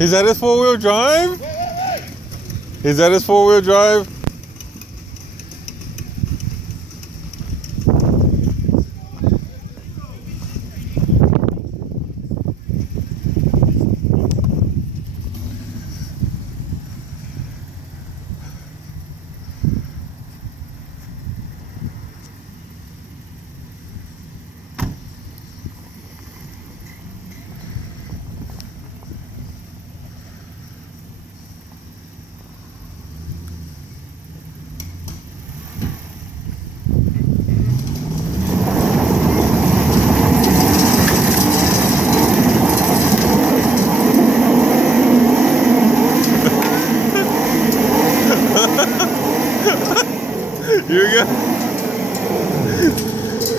Is that his four-wheel drive? Is that his four-wheel drive?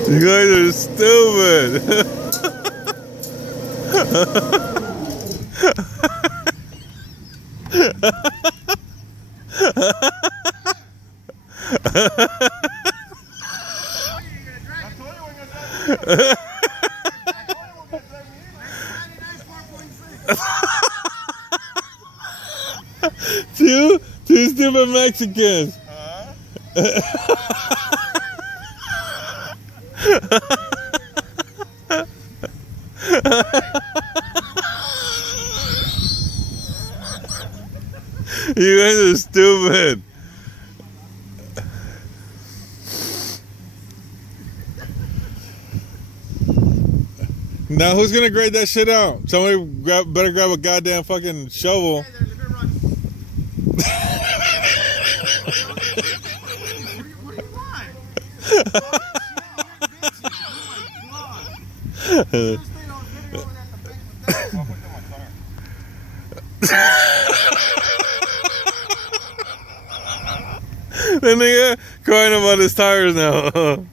You guys are stupid. Two stupid Mexicans. You guys are stupid. Now who's gonna grade that shit out? Somebody better grab a goddamn fucking shovel. The nigga crying about his tires now.